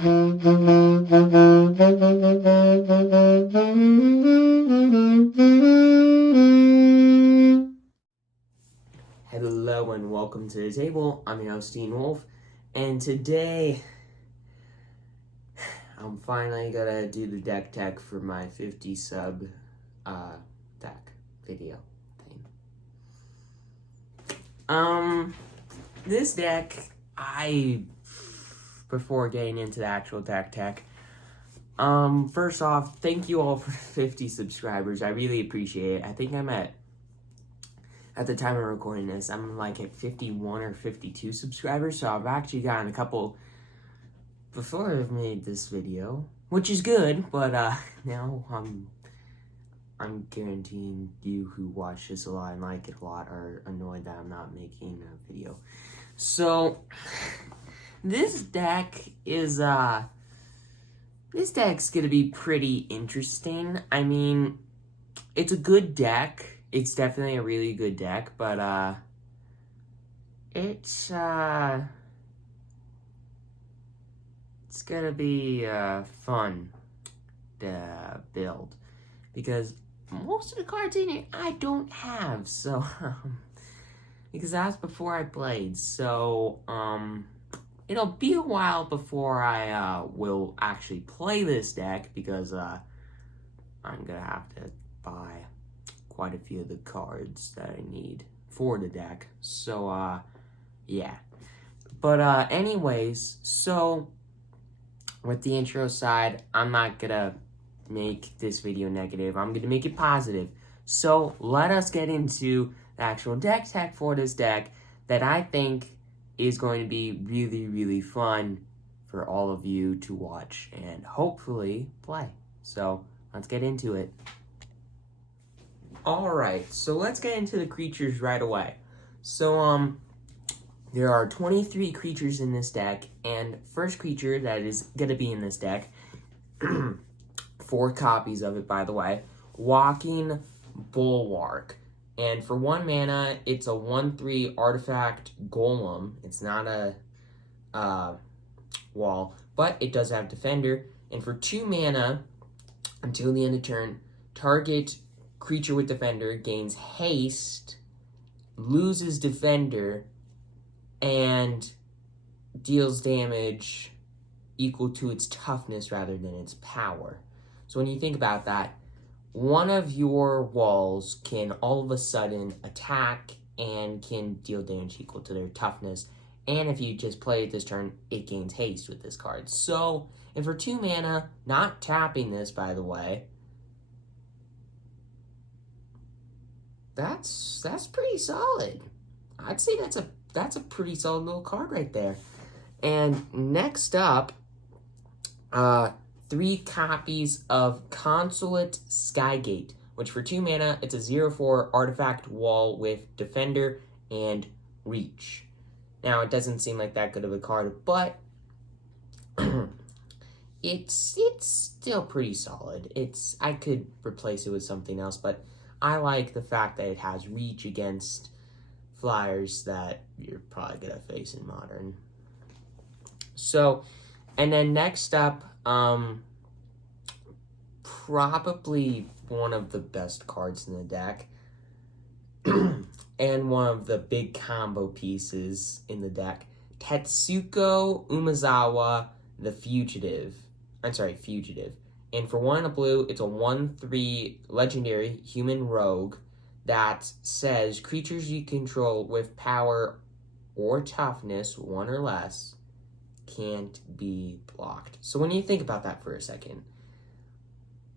Hello and welcome to the table. I'm your host, Dean Wolf, and today I'm finally gonna do the deck tech for my 50 sub deck video thing. This deck, before getting into the actual deck tech, first off, thank you all for 50 subscribers. I really appreciate it. I think I'm at the time of recording this, I'm like at 51 or 52 subscribers, so I've actually gotten a couple before I've made this video, which is good, but now I'm guaranteeing you who watch this a lot and like it a lot are annoyed that I'm not making a video. So this deck is this deck's gonna be pretty interesting. I mean, it's a good deck. It's definitely a really good deck, but it's gonna be fun to build because most of the cards in it I don't have, so because that's before I played, so it'll be a while before I will actually play this deck because I'm gonna have to buy quite a few of the cards that I need for the deck, so yeah. But anyways, so with the intro side, I'm not gonna make this video negative. I'm gonna make it positive. So let us get into the actual deck tech for this deck that I think is going to be really, really fun for all of you to watch and hopefully play. So let's get into it. Alright, so let's get into the creatures right away. So, there are 23 creatures in this deck, and first creature that is going to be in this deck, 4 copies of it, by the way, Walking Bulwark. And for 1 mana, it's a 1/3 artifact golem. It's not a wall, but it does have defender. And for 2 mana, until the end of turn, target creature with defender gains haste, loses defender, and deals damage equal to its toughness rather than its power. So when you think about that, one of your walls can all of a sudden attack and can deal damage equal to their toughness. And if you just play it this turn, it gains haste with this card. So, and for 2 mana, not tapping this, by the way, that's pretty solid. I'd say that's a pretty solid little card right there. And next up, 3 copies of Consulate Skygate, which for 2 mana, it's a 0/4 artifact wall with defender and reach. Now, it doesn't seem like that good of a card, but it's still pretty solid. I could replace it with something else, but I like the fact that it has reach against flyers that you're probably gonna face in Modern. So, and then next up, probably one of the best cards in the deck, and one of the big combo pieces in the deck, Tetsuko Umezawa, the Fugitive. Fugitive. And for 1 and a blue, it's a 1/3 legendary human rogue that says creatures you control with power or toughness, 1 or less, can't be blocked. So when you think about that for a second,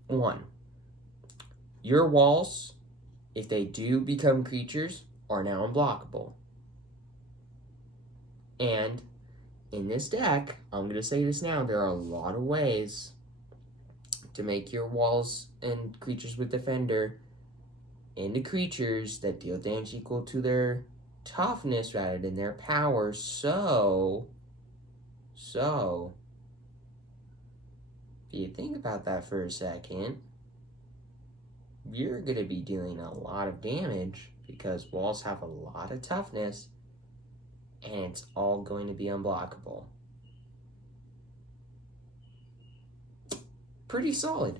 1, your walls, if they do become creatures, are now unblockable. And in this deck, I'm going to say this now, there are a lot of ways to make your walls and creatures with defender into creatures that deal damage equal to their toughness rather than their power. So if you think about that for a second, you're going to be dealing a lot of damage because walls have a lot of toughness and it's all going to be unblockable. pretty solid.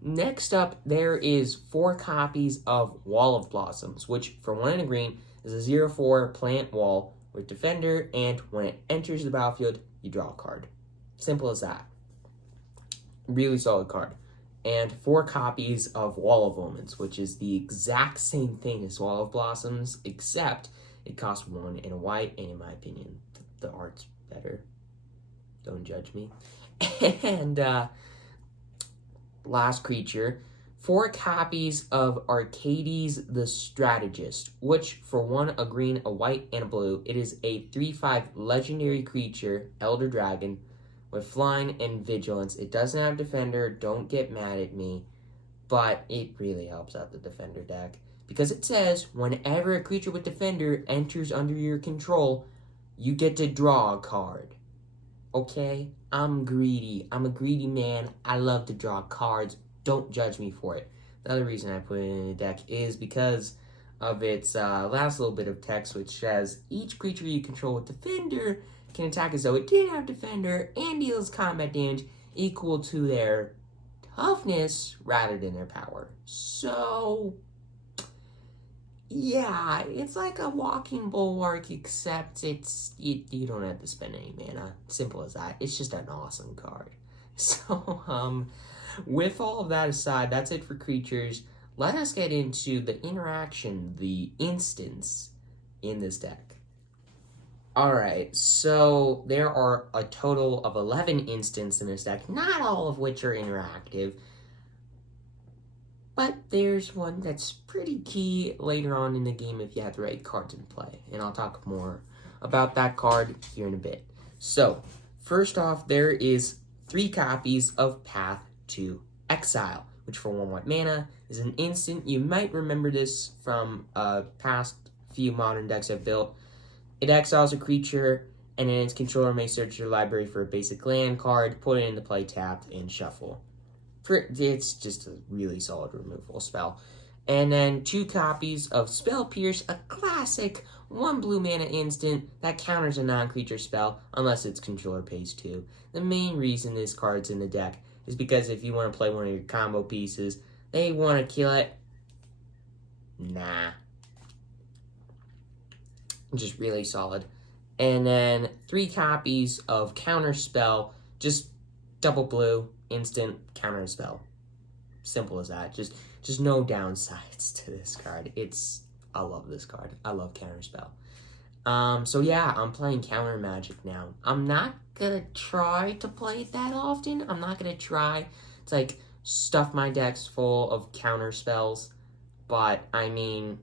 Next up, there is 4 copies of Wall of Blossoms, which for 1 and a green is a 0/4 plant wall with Defender, and when it enters the battlefield, you draw a card. Simple as that. Really solid card. And 4 copies of Wall of Omens, which is the exact same thing as Wall of Blossoms, except it costs 1 and a white, and in my opinion, the art's better. Don't judge me. And last creature, 4 copies of Arcades the Strategist, which for 1, a green, a white, and a blue, it is a 3/5 legendary creature, Elder Dragon, with flying and vigilance. It doesn't have Defender, don't get mad at me, but it really helps out the Defender deck. Because it says, whenever a creature with Defender enters under your control, you get to draw a card. Okay? I'm greedy. I'm a greedy man. I love to draw cards. Don't judge me for it. The other reason I put it in the deck is because of its last little bit of text, which says, each creature you control with Defender can attack as though it didn't have Defender and deals combat damage equal to their toughness rather than their power. So, yeah, it's like a walking bulwark, except you don't have to spend any mana. Simple as that. It's just an awesome card. So, with all of that aside, that's it for creatures. Let us get into the interaction, the instance in this deck. Alright, so there are a total of 11 instances in this deck, not all of which are interactive, but there's one that's pretty key later on in the game if you have the right cards in play, and I'll talk more about that card here in a bit. So, first off, there is 3 copies of Path to Exile, which for 1 white mana is an instant. You might remember this from past few modern decks I've built. It exiles a creature, and then its controller may search your library for a basic land card, put it into play tapped, and shuffle. It's just a really solid removal spell. And then 2 copies of Spell Pierce, a classic 1 blue mana instant that counters a non-creature spell unless its controller pays 2. The main reason this card's in the deck is because if you want to play one of your combo pieces, they want to kill it. Nah. Just really solid. And then 3 copies of Counterspell, just double blue, instant counterspell. Simple as that. Just no downsides to this card. I love this card. I love Counterspell. So yeah, I'm playing Counter Magic now. I'm not gonna try to play it that often. I'm not gonna try to like stuff my decks full of counter spells. But I mean,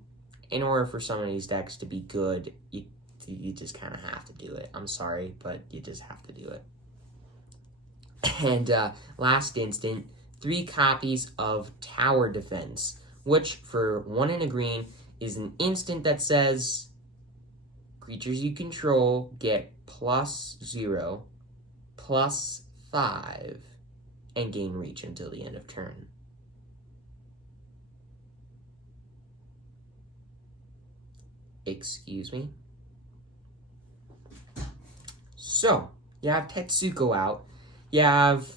in order for some of these decks to be good, you just kind of have to do it. I'm sorry, but you just have to do it. And last instant, 3 copies of Tower Defense, which for 1 and a green is an instant that says creatures you control get +0, +5, and gain reach until the end of turn. Excuse me. So, you have Tetsuko out. You have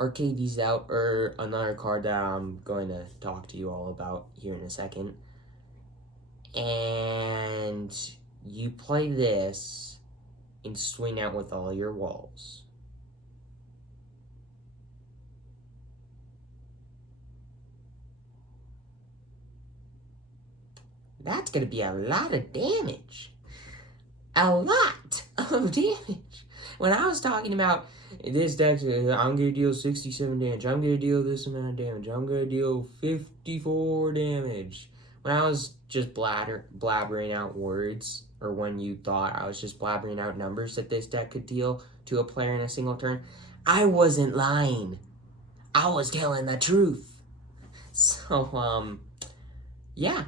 Arcades out, or another card that I'm going to talk to you all about here in a second. And you play this and swing out with all your walls. That's going to be a lot of damage. A lot of damage. When I was talking about this deck, I'm going to deal 67 damage. I'm going to deal this amount of damage. I'm going to deal 54 damage. When I was just blabbering out words, or when you thought I was just blabbering out numbers that this deck could deal to a player in a single turn, I wasn't lying. I was telling the truth. So, yeah.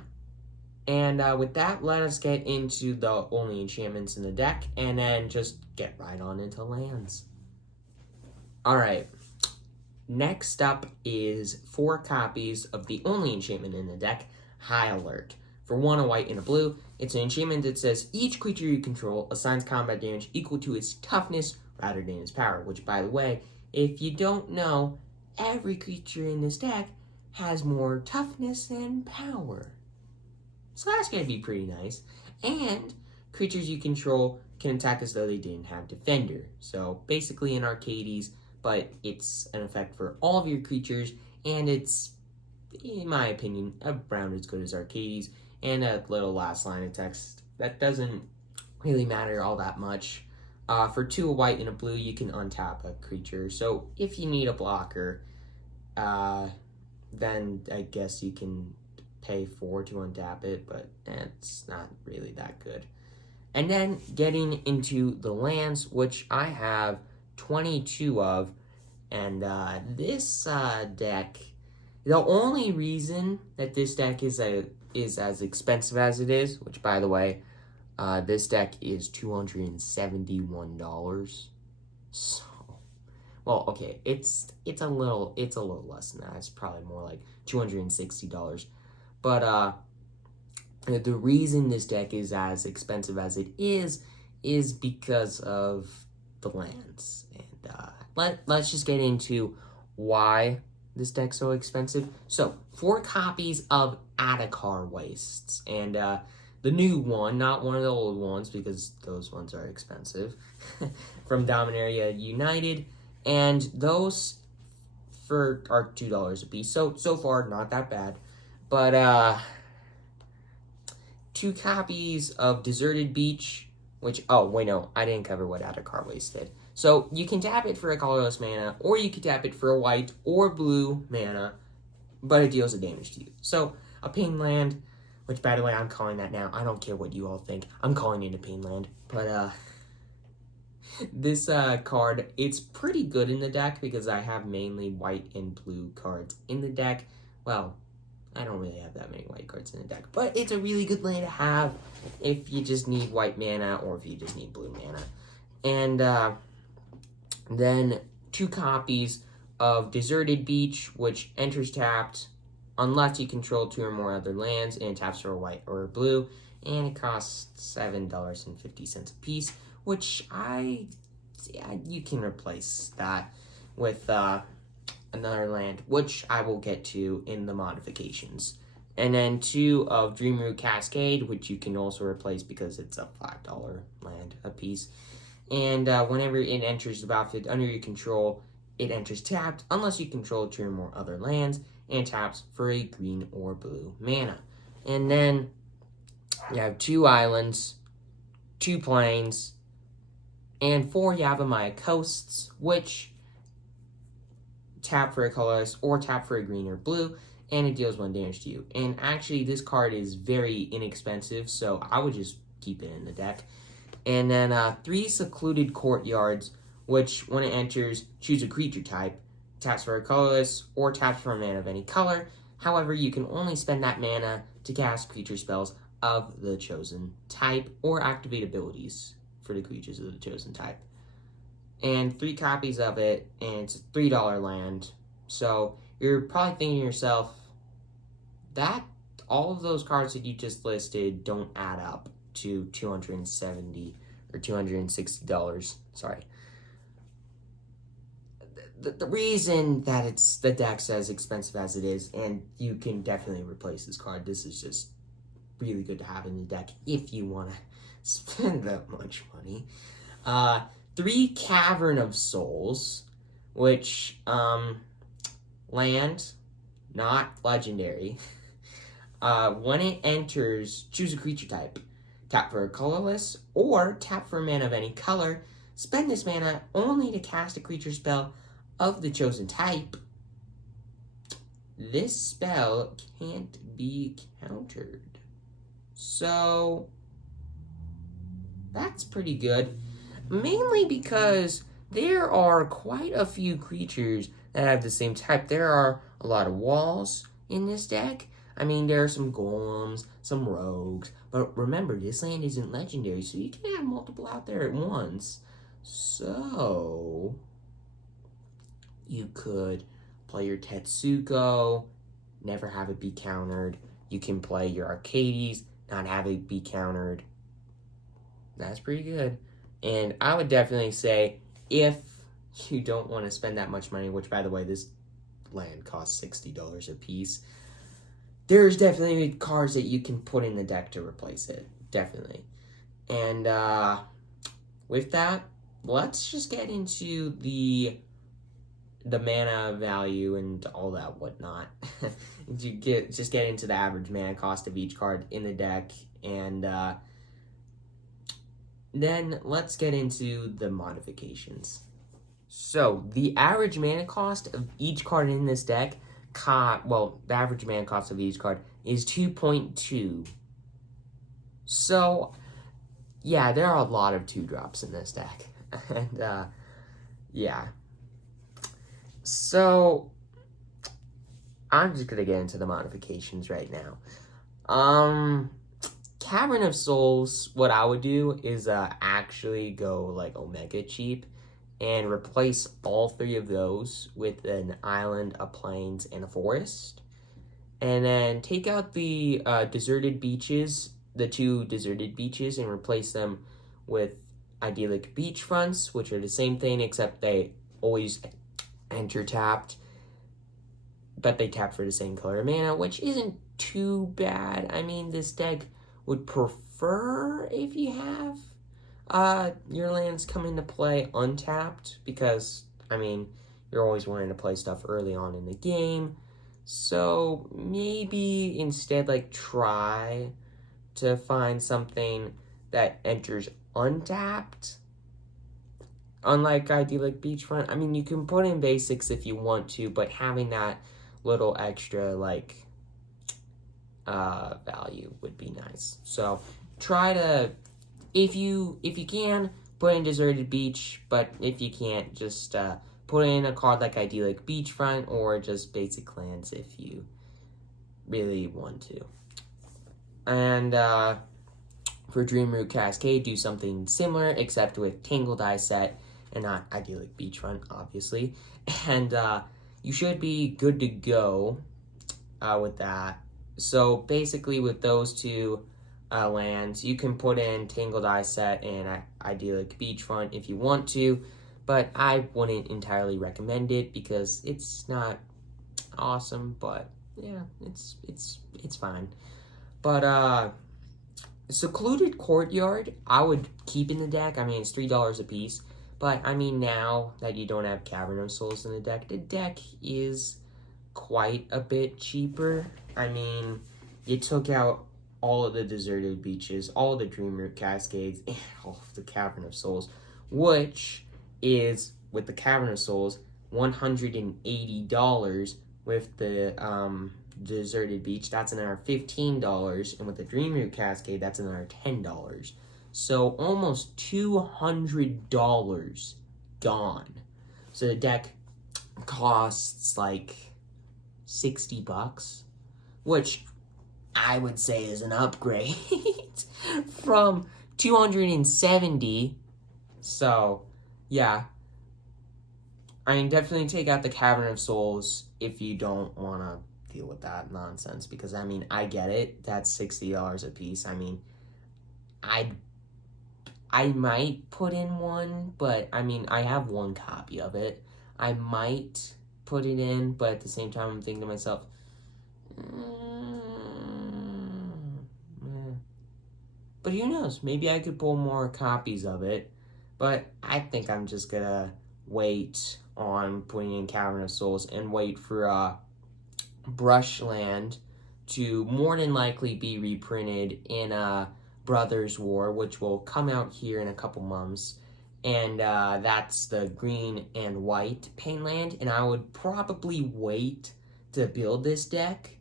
And with that, let us get into the only enchantments in the deck, and then just get right on into lands. Alright, next up is 4 copies of the only enchantment in the deck, High Alert. For 1, a white and a blue, it's an enchantment that says each creature you control assigns combat damage equal to its toughness rather than his power, which, by the way, if you don't know, every creature in this deck has more toughness than power. So that's going to be pretty nice. And creatures you control can attack as though they didn't have Defender. So basically an Arcades, but it's an effect for all of your creatures, and it's, in my opinion, around as good as Arcades, and a little last line of text that doesn't really matter all that much. For 2 a white and a blue, you can untap a creature. So if you need a blocker, then I guess you can pay 4 to untap it, but it's not really that good. And then getting into the lands, which I have 22 of, and this deck, the only reason that this deck is as expensive as it is, which, by the way, this deck is $271. So, well, okay, it's a little less than that. It's probably more like $260. But the reason this deck is as expensive as it is because of the lands. And let's just get into why this deck's so expensive. So, 4 copies of Adarkar Wastes, and the new one, not one of the old ones, because those ones are expensive, from Dominaria United, and those are $2 a piece. So far, not that bad. But 2 copies of Deserted Beach, which, oh, wait, no, I didn't cover what Adarkar Waste did. So you can tap it for a colorless mana, or you can tap it for a white or blue mana, but it deals a damage to you. So a Pain Land, which, by the way, I'm calling that now. I don't care what you all think. I'm calling it a Pain Land. But this card, it's pretty good in the deck because I have mainly white and blue cards in the deck. Well, I don't really have that many white cards in the deck, but it's a really good land to have if you just need white mana or if you just need blue mana. And then 2 copies of Deserted Beach, which enters tapped unless you control 2 or more other lands, and taps for a white or a blue, and it costs $7.50 a piece, which you can replace that with another land, which I will get to in the modifications. And then 2 of Dreamroot Cascade, which you can also replace because it's a $5 land a piece. And whenever it enters the battlefield under your control, it enters tapped unless you control 2 or more other lands, and taps for a green or blue mana. And then you have 2 islands, 2 plains, and 4 Yavimaya coasts, which tap for a colorless or tap for a green or blue, and it deals 1 damage to you. And actually, this card is very inexpensive, so I would just keep it in the deck. And then 3 Secluded Courtyards, which, when it enters, choose a creature type, taps for a colorless, or taps for a mana of any color. However, you can only spend that mana to cast creature spells of the chosen type, or activate abilities for the creatures of the chosen type. And 3 copies of it, and it's a $3 land. So you're probably thinking to yourself, that all of those cards that you just listed don't add up to $270 or $260. Sorry. The reason that the deck's as expensive as it is, and you can definitely replace this card, this is just really good to have in the deck if you want to spend that much money. 3 Cavern of Souls, which, land, not legendary. When it enters, choose a creature type. Tap for a colorless, or tap for a mana of any color. Spend this mana only to cast a creature spell of the chosen type. This spell can't be countered. So, that's pretty good. Mainly because there are quite a few creatures that have the same type. There are a lot of walls in this deck. I mean, there are some golems, some rogues. But remember, this land isn't legendary, so you can have multiple out there at once. So, you could play your Tetsuko, never have it be countered. You can play your Arcades, not have it be countered. That's pretty good. And I would definitely say if you don't want to spend that much money, which by the way, this land costs $60 a piece, there's definitely cards that you can put in the deck to replace it. Definitely. And with that, let's just get into the mana value and all that whatnot. Just get into the average mana cost of each card in the deck, and then let's get into the modifications. So the average mana cost of each card in this deck, the average mana cost of each card is 2.2. So yeah, there are a lot of 2-drops in this deck, and yeah. So I'm just gonna get into the modifications right now. Cavern of Souls, what I would do is actually go like Omega cheap and replace all 3 of those with an island, a plains, and a forest. And then take out the deserted beaches, the 2 deserted beaches, and replace them with idyllic beachfronts, which are the same thing except they always enter tapped, but they tap for the same color of mana, which isn't too bad. I mean, this deck would prefer if you have your lands come into play untapped, because, I mean, you're always wanting to play stuff early on in the game. So maybe instead, like, try to find something that enters untapped. Unlike idyllic beachfront, I mean, you can put in basics if you want to, but having that little extra, like, value would be nice. So try to, if you can, put in deserted beach, but if you can't, just put in a card like idyllic beachfront or just basic lands if you really want to. And for Dreamroot Cascade, do something similar, except with Tangled Eye set and not idyllic beachfront, obviously. And you should be good to go with that. So basically, with those 2 lands, you can put in Tangled Eye set and idyllic beachfront if you want to, but I wouldn't entirely recommend it because it's not awesome. But yeah, it's fine. But Secluded Courtyard, I would keep in the deck. I mean, it's $3 a piece. But, I mean, now that you don't have Cavern of Souls in the deck is quite a bit cheaper. I mean, you took out all of the deserted beaches, all of the Dreamroot Cascades, and all of the Cavern of Souls, which is, with the Cavern of Souls, $180. With the deserted beach, that's another $15, and with the Dreamroot Cascade, that's another $10. So almost $200 gone. So the deck costs like $60, which I would say is an upgrade from $270. So yeah, I mean, definitely take out the Cavern of Souls if you don't want to deal with that nonsense, because I mean, I get it, that's $60 a piece. I mean, I might put in one, but I mean, I have 1 copy of it. I might put it in, but at the same time, I'm thinking to myself, but who knows? Maybe I could pull more copies of it. But I think I'm just gonna wait on putting in Cavern of Souls and wait for Brushland to more than likely be reprinted in Brothers War, which will come out here in a couple months. And that's the green and white Painland. And I would probably wait to build this deck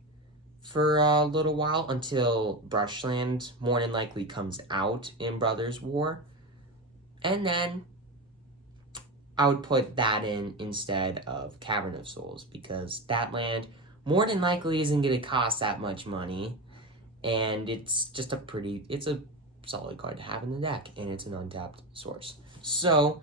for a little while until Brushland more than likely comes out in Brothers War. And then I would put that in instead of Cavern of Souls, because that land more than likely isn't going to cost that much money. And it's just it's a solid card to have in the deck, and it's an untapped source. So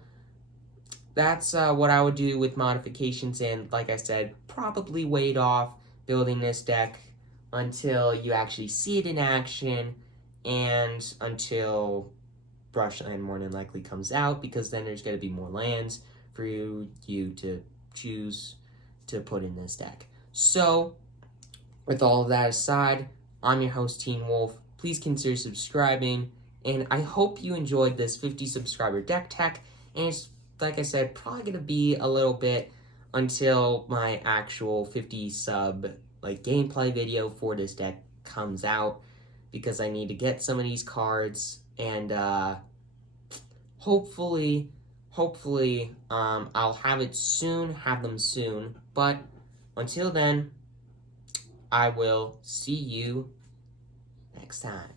that's what I would do with modifications, and like I said, probably wait off building this deck until you actually see it in action, and until Brushland more than likely comes out, because then there's going to be more lands for you to choose to put in this deck. So, with all of that aside, I'm your host, Teen Wolf. Please consider subscribing, and I hope you enjoyed this 50 subscriber deck tech, and it's, like I said, probably going to be a little bit until my actual 50 sub gameplay video for this deck comes out, because I need to get some of these cards, and hopefully I'll have them soon, but until then, I will see you next time.